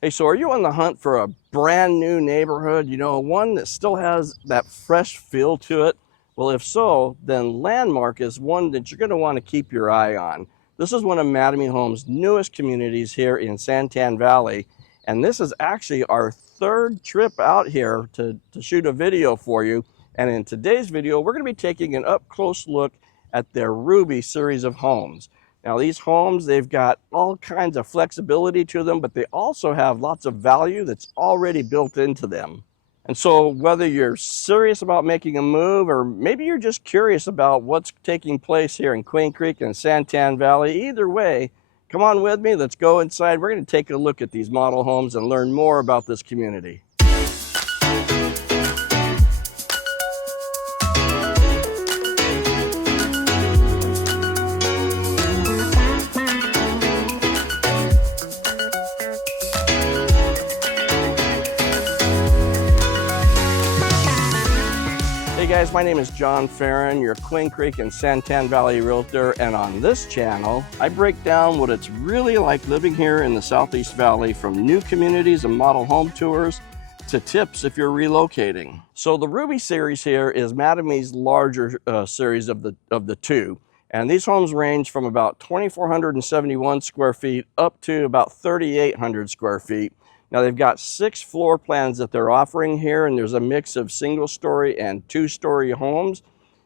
Hey, so are you on the hunt for a brand new neighborhood, one that still has that fresh feel to it? Well, if so, then Landmarke is one that you're going to want to keep your eye on. This is one of Mattamy Homes' newest communities here in Santan Valley, and this is actually our third trip out here to shoot a video for you. And in today's video, we're going to be taking an up-close look at their Ruby series of homes. Now these homes, they've got all kinds of flexibility to them, but they also have lots of value that's already built into them. And so whether you're serious about making a move, or maybe you're just curious about what's taking place here in Queen Creek and Santan Valley, either way, come on with me, let's go inside. We're going to take a look at these model homes and learn more about this community. Hey guys, my name is John Ferrin, your Queen Creek and Santan Valley Realtor, and on this channel, I break down what it's really like living here in the Southeast Valley, from new communities and model home tours to tips if you're relocating. So the Ruby series here is Mattamy's larger series of the two, and these homes range from about 2,471 square feet up to about 3,800 square feet. Now they've got 6 floor plans that they're offering here, and there's a mix of single-story and 2-story homes.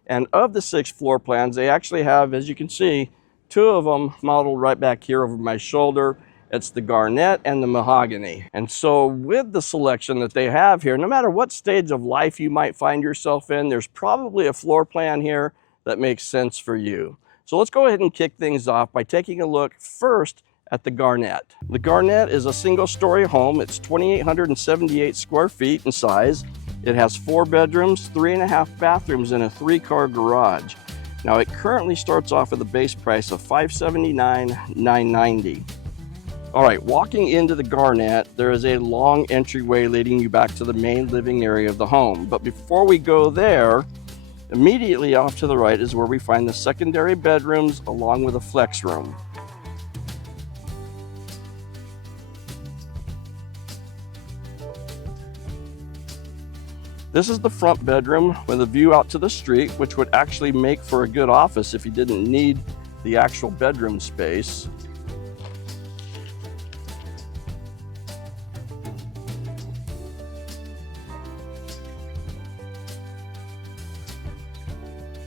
And of the 6 floor plans, they actually have, as you can see, 2 of them modeled right back here over my shoulder. It's the Garnett and the Mahogany. And so with the selection that they have here, no matter what stage of life you might find yourself in, there's probably a floor plan here that makes sense for you. So let's go ahead and kick things off by taking a look first at the Garnett. The Garnett is a single-story home. It's 2,878 square feet in size. It has 4 bedrooms, 3.5 bathrooms, and a 3-car garage. Now it currently starts off with a base price of $579,990. All right, walking into the Garnett, there is a long entryway leading you back to the main living area of the home. But before we go there, immediately off to the right is where we find the secondary bedrooms along with a flex room. This is the front bedroom with a view out to the street, which would actually make for a good office if you didn't need the actual bedroom space.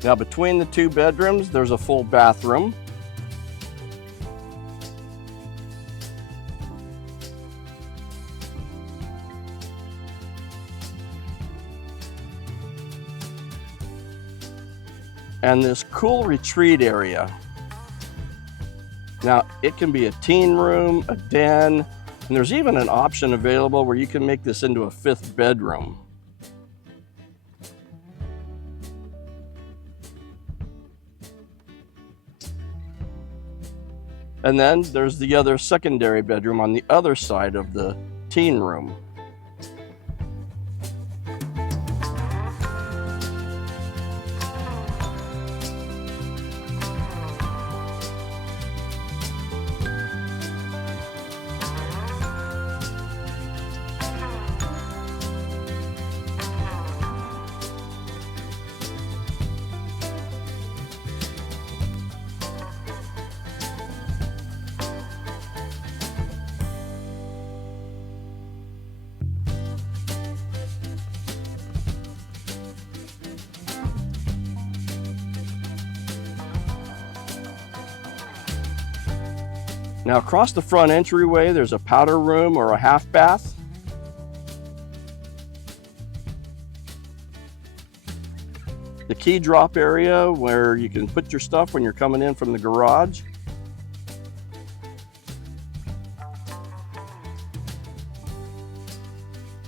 Now between the 2 bedrooms, there's a full bathroom. And this cool retreat area. Now it can be a teen room, a den, and there's even an option available where you can make this into a 5th bedroom. And then there's the other secondary bedroom on the other side of the teen room. Now across the front entryway, there's a powder room or a half bath. The key drop area where you can put your stuff when you're coming in from the garage.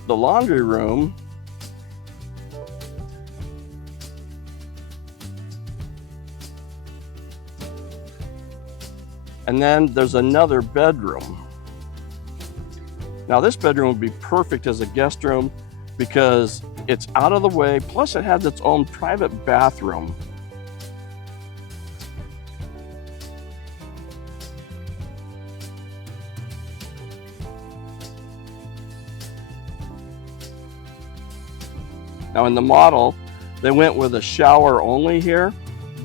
The laundry room. And then there's another bedroom. Now this bedroom would be perfect as a guest room because it's out of the way, plus it has its own private bathroom. Now in the model, they went with a shower only here,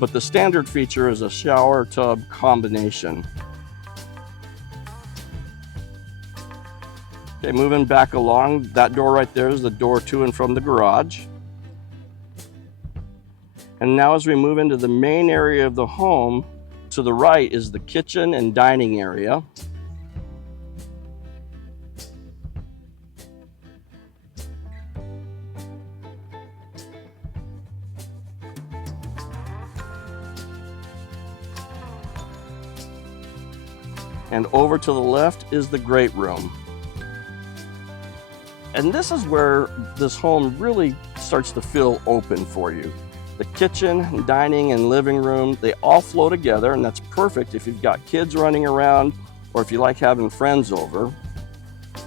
but the standard feature is a shower tub combination. Okay, moving back along, that door right there is the door to and from the garage. And now as we move into the main area of the home, to the right is the kitchen and dining area. And over to the left is the great room. And this is where this home really starts to feel open for you. The kitchen, dining, and living room, they all flow together, and that's perfect if you've got kids running around or if you like having friends over.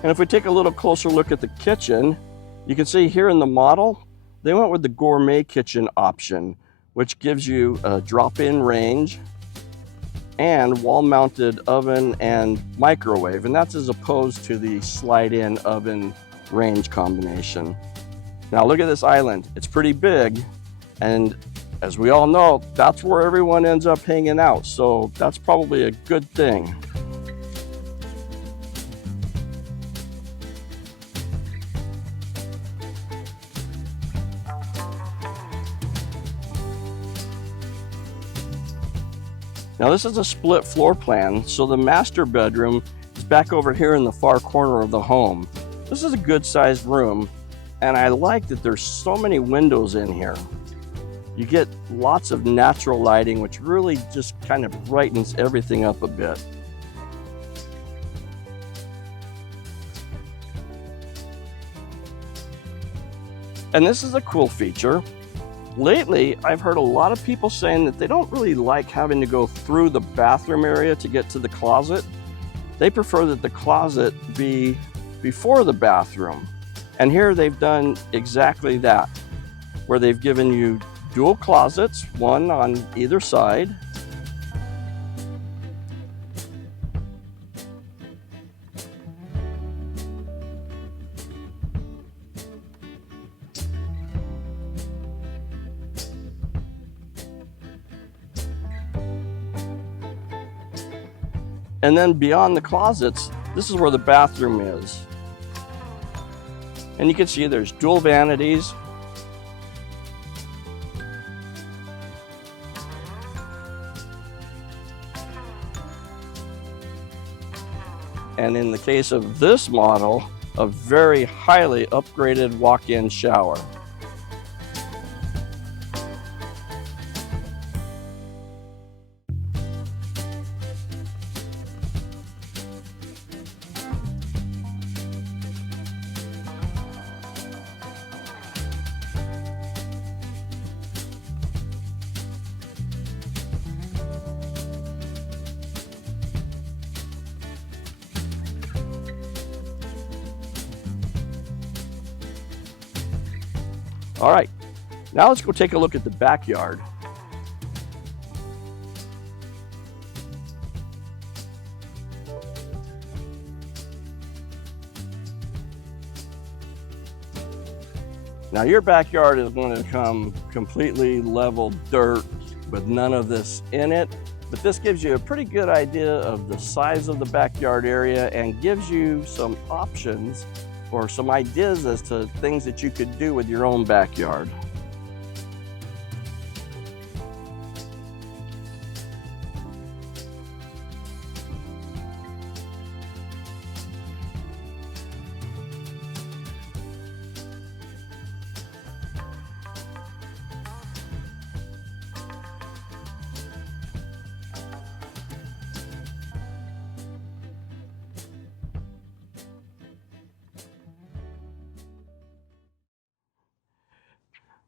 And if we take a little closer look at the kitchen, you can see here in the model, they went with the gourmet kitchen option, which gives you a drop-in range and wall-mounted oven and microwave, and that's as opposed to the slide-in oven range combination. Now look at this island. It's pretty big, and as we all know, that's where everyone ends up hanging out, so that's probably a good thing. Now this is a split floor plan, so the master bedroom is back over here in the far corner of the home. This is a good sized room, and I like that there's so many windows in here. You get lots of natural lighting, which really just kind of brightens everything up a bit. And this is a cool feature. Lately, I've heard a lot of people saying that they don't really like having to go through the bathroom area to get to the closet. They prefer that the closet be before the bathroom. And here they've done exactly that, where they've given you dual closets, one on either side. And then beyond the closets, this is where the bathroom is. And you can see there's dual vanities. And in the case of this model, a very highly upgraded walk-in shower. All right, now let's go take a look at the backyard. Now your backyard is going to come completely level dirt with none of this in it, but this gives you a pretty good idea of the size of the backyard area and gives you some options or some ideas as to things that you could do with your own backyard.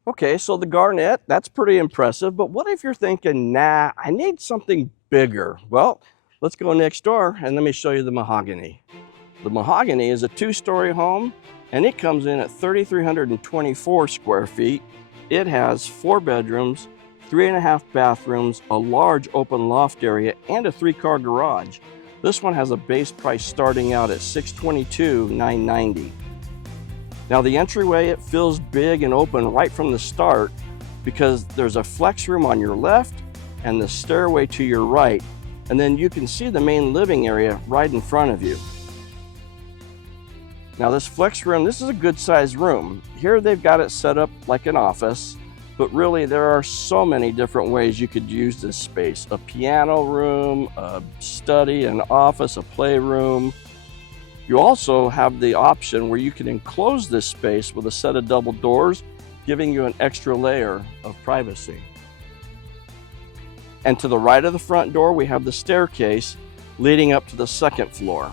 Okay, so the Garnett, that's pretty impressive, but what if you're thinking, nah, I need something bigger? Well, let's go next door and let me show you the Mahogany. The Mahogany is a two-story home, and it comes in at 3,324 square feet. It has 4 bedrooms, 3.5 bathrooms, a large open loft area, and a 3-car garage. This one has a base price starting out at $622,990. Now the entryway, it feels big and open right from the start because there's a flex room on your left and the stairway to your right. And then you can see the main living area right in front of you. Now this flex room, this is a good sized room. Here they've got it set up like an office, but really there are so many different ways you could use this space. A piano room, a study, an office, a playroom. You also have the option where you can enclose this space with a set of double doors, giving you an extra layer of privacy. And to the right of the front door, we have the staircase leading up to the second floor.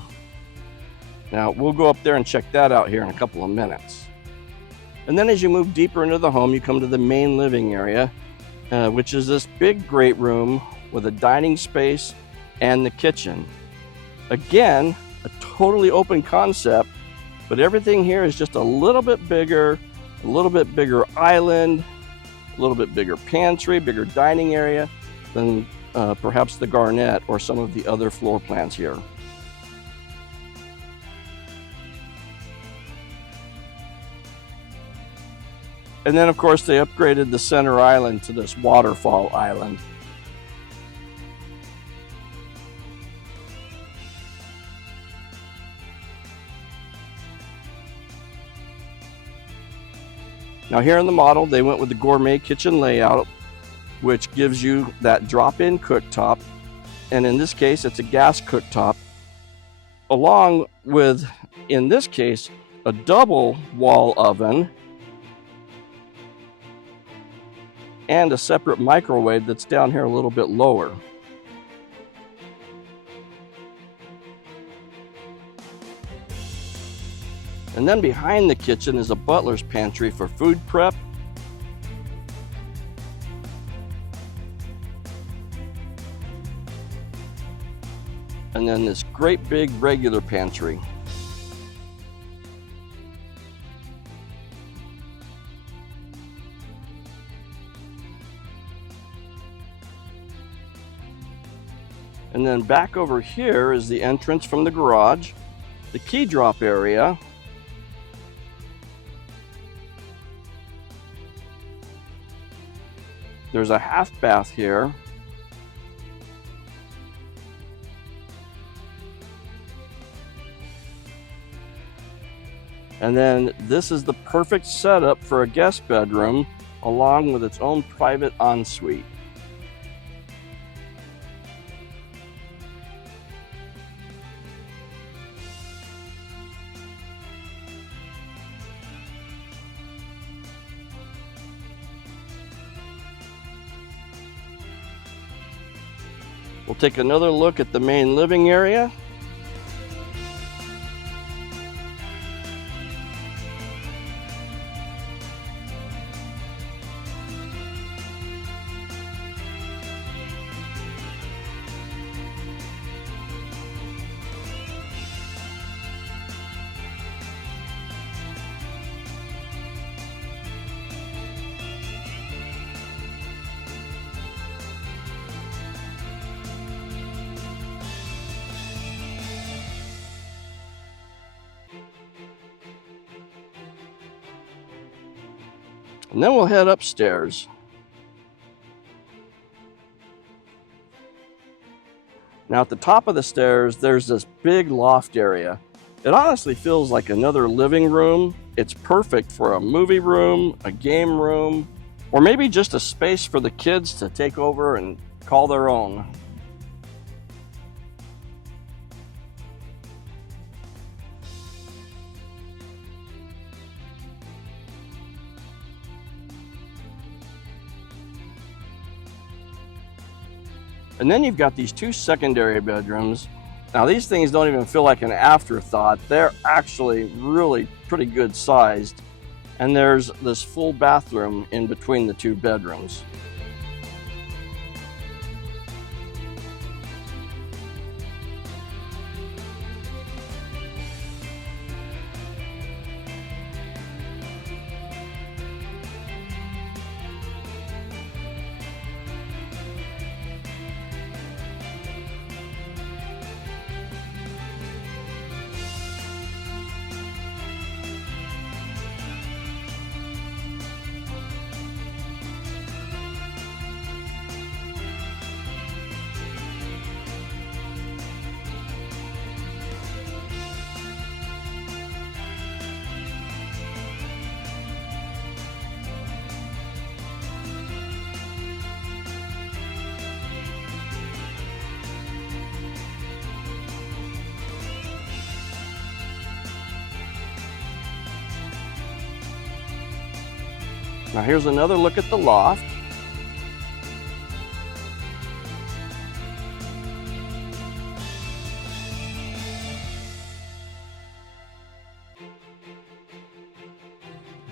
Now, we'll go up there and check that out here in a couple of minutes. And then as you move deeper into the home, you come to the main living area, which is this big great room with a dining space and the kitchen. Again, a totally open concept, but everything here is just a little bit bigger island, a little bit bigger pantry, bigger dining area than perhaps the Garnett or some of the other floor plans here. And then of course they upgraded the center island to this waterfall island. Now here in the model, they went with the gourmet kitchen layout, which gives you that drop-in cooktop. And in this case, it's a gas cooktop, along with, in this case, a double wall oven and a separate microwave that's down here a little bit lower. And then behind the kitchen is a butler's pantry for food prep. And then this great big regular pantry. And then back over here is the entrance from the garage, the key drop area, there's a half bath here, and then this is the perfect setup for a guest bedroom along with its own private ensuite. We'll take another look at the main living area. And then we'll head upstairs. Now at the top of the stairs, there's this big loft area. It honestly feels like another living room. It's perfect for a movie room, a game room, or maybe just a space for the kids to take over and call their own. And then you've got these two secondary bedrooms. Now these things don't even feel like an afterthought. They're actually really pretty good sized. And there's this full bathroom in between the two bedrooms. Now here's another look at the loft.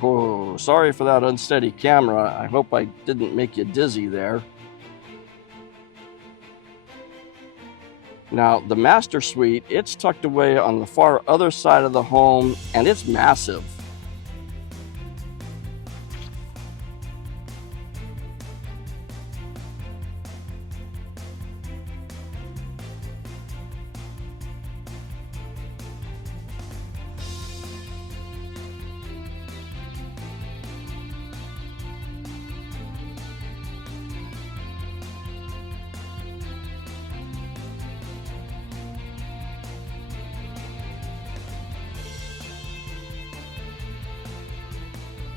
Oh, sorry for that unsteady camera. I hope I didn't make you dizzy there. Now, the master suite, it's tucked away on the far other side of the home, and it's massive.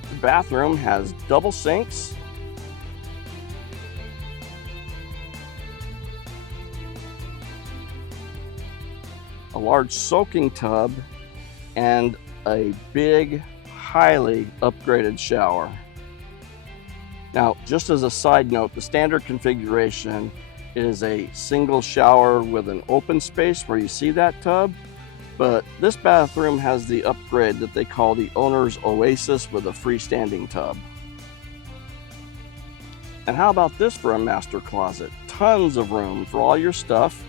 The bathroom has double sinks, a large soaking tub, and a big, highly upgraded shower. Now, just as a side note, the standard configuration is a single shower with an open space where you see that tub, but this bathroom has the upgrade that they call the owner's oasis with a freestanding tub. And how about this for a master closet? Tons of room for all your stuff,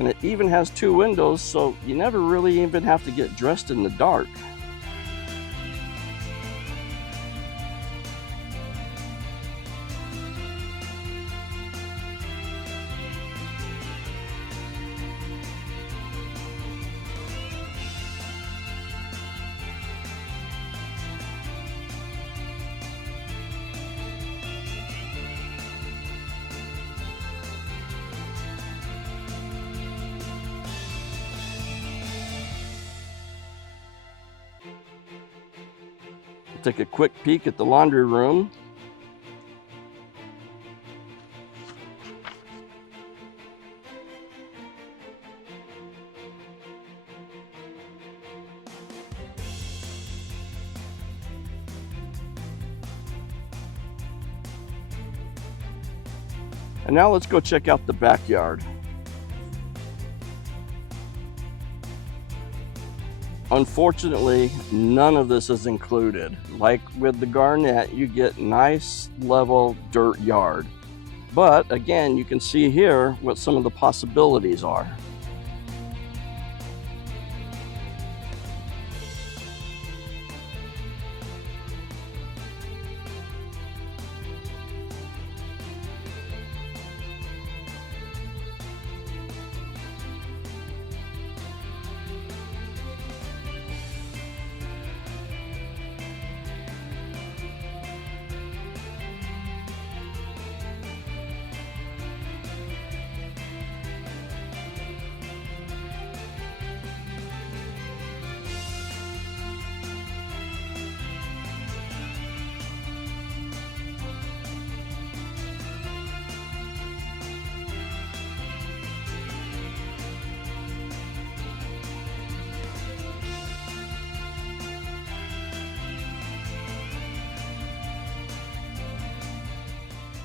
and it even has 2 windows, so you never really even have to get dressed in the dark. Take a quick peek at the laundry room. And now let's go check out the backyard. Unfortunately, none of this is included. Like with the Garnett, you get nice, level dirt yard. But again, you can see here what some of the possibilities are.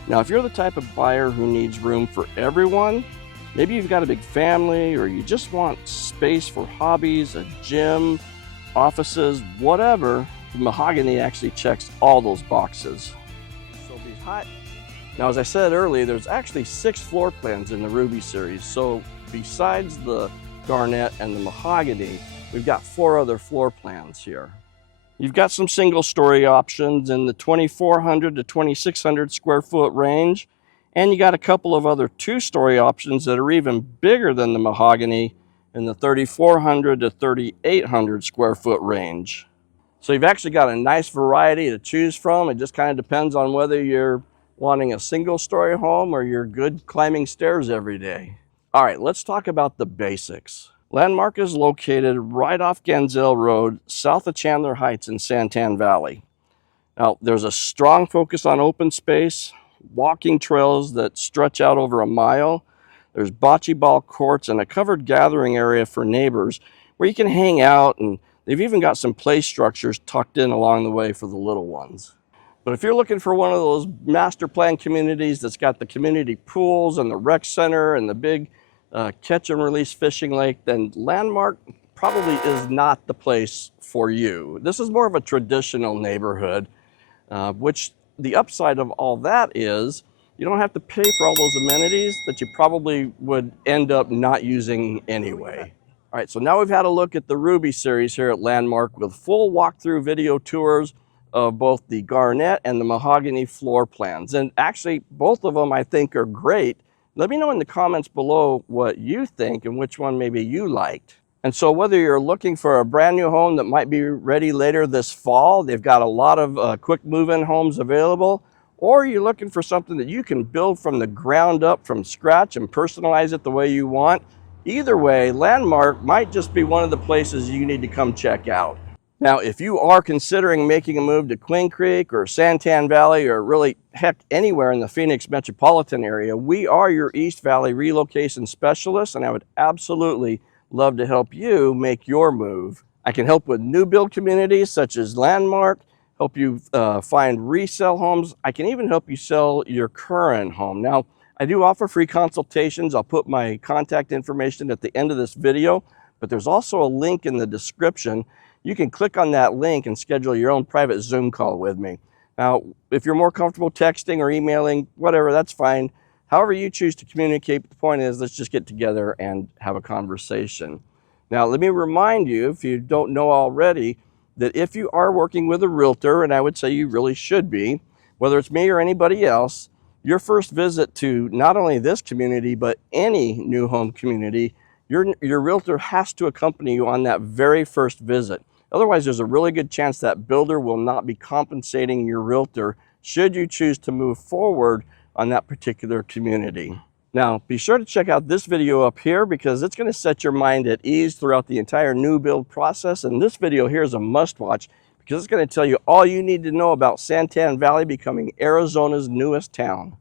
Now, if you're the type of buyer who needs room for everyone, maybe you've got a big family or you just want space for hobbies, a gym, offices, whatever, the Mahogany actually checks all those boxes. So be hot. Now, as I said earlier, there's actually 6 floor plans in the Ruby series. So besides the Garnett and the Mahogany, we've got 4 other floor plans here. You've got some single story options in the 2,400 to 2,600 square foot range. And you got a couple of other 2-story options that are even bigger than the Mahogany in the 3,400 to 3,800 square foot range. So you've actually got a nice variety to choose from. It just kind of depends on whether you're wanting a single story home or you're good climbing stairs every day. All right, let's talk about the basics. Landmarke is located right off Ganzell Road, south of Chandler Heights in Santan Valley. Now, there's a strong focus on open space, walking trails that stretch out over a mile. There's bocce ball courts and a covered gathering area for neighbors where you can hang out, and they've even got some play structures tucked in along the way for the little ones. But if you're looking for one of those master plan communities that's got the community pools and the rec center and the big catch and release fishing lake, then Landmarke probably is not the place for you. This is more of a traditional neighborhood, which the upside of all that is you don't have to pay for all those amenities that you probably would end up not using anyway. All right, so now we've had a look at the Ruby series here at Landmarke with full walkthrough video tours of both the Garnett and the Mahogany floor plans. And actually, both of them I think are great. Let me know in the comments below what you think and which one maybe you liked. And so whether you're looking for a brand new home that might be ready later this fall, they've got a lot of quick move-in homes available, or you're looking for something that you can build from the ground up from scratch and personalize it the way you want, either way, Landmarke might just be one of the places you need to come check out. Now, if you are considering making a move to Queen Creek or Santan Valley or really heck anywhere in the Phoenix metropolitan area, we are your East Valley relocation specialists, and I would absolutely love to help you make your move. I can help with new build communities such as Landmarke, help you find resale homes. I can even help you sell your current home. Now, I do offer free consultations. I'll put my contact information at the end of this video, but there's also a link in the description. You can click on that link and schedule your own private Zoom call with me. Now, if you're more comfortable texting or emailing, whatever, that's fine. However you choose to communicate, the point is, let's just get together and have a conversation. Now, let me remind you, if you don't know already, that if you are working with a realtor, and I would say you really should be, whether it's me or anybody else, your first visit to not only this community, but any new home community, your realtor has to accompany you on that very first visit. Otherwise, there's a really good chance that builder will not be compensating your realtor should you choose to move forward on that particular community. Now, be sure to check out this video up here because it's going to set your mind at ease throughout the entire new build process. And this video here is a must-watch because it's going to tell you all you need to know about Santan Valley becoming Arizona's newest town.